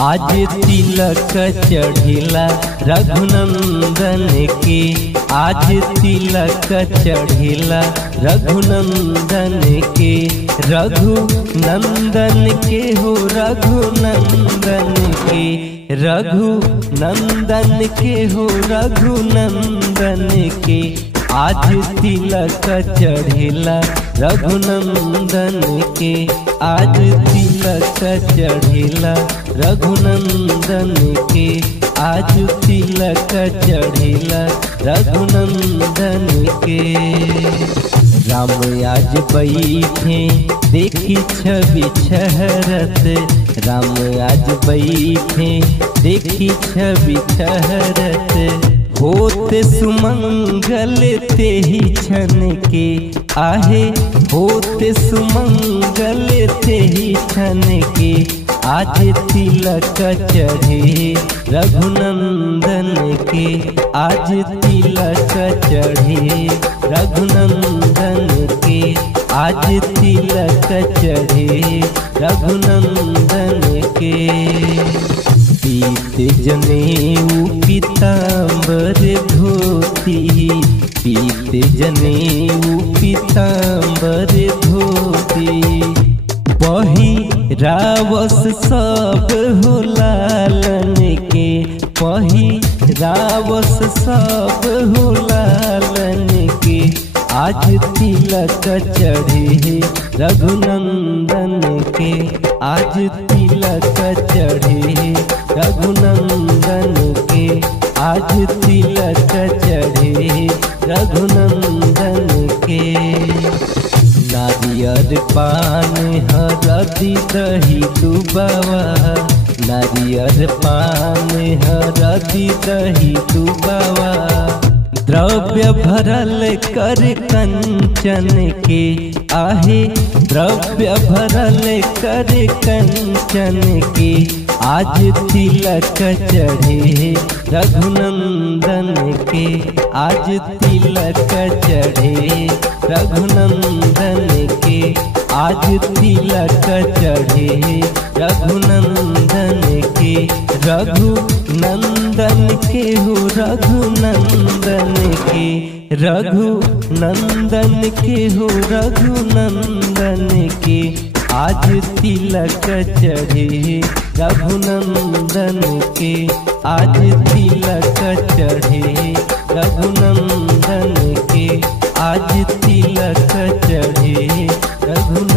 आज तिलक चढ़िला रघुनंदन के, आज तिलक चढ़िला रघुनंदन के, रघुनंदन के हो रघुनंदन के, रघुनंदन के हो रघुनंदन के। आज तिलक चढ़िला रघुनंदन के, आज तिलक चढ़िला रघुनंदन के, आज तिलक चढ़िला रघुनंदन के। राम आज बैठे देखी छवि छहरत, राम आज बैठे देखी छवि छहरत। होत सुमंगल ते ही क्षण के, आहे होत सुमंगल ते ही क्षण के। आज तिलक चढ़े रघुनंदन के, आज तिलक चढ़े रघुनंदन के, आज तिलक चढ़े रघुनंदन के। पीत जनेऊ पीतांबर धोती, पीत जनेऊ पीतांबर धोती। पहिरावस सब हो लालन के, पहिरावस सब हो लालन के। आज तिलक चढ़े रघुनंदन के, आज तिलक चढ़े रघुनंदन के, आज तिलक चढ़े रघुनंदन के। नारियर पान हरदी दही दुबावा, नारियर पान हरदी दही दुबावा। द्रव्य भरल कर कंचन के, आहे द्रव्य भरल कर कंचन के। आज तिलक चढ़े रघुनंदन के, आज तिलक चढ़े रघुनंदन के, आज तिलक चढ़े रघुनंदन के। रघुनंदन के हो रघुनंदन के, रघुनंदन के हो रघुनंदन के। आज तिलक चढ़े रघुनंदन के, आज तिलक चढ़े रघुनंदन के, आज तिलक चढ़े रघुनंदन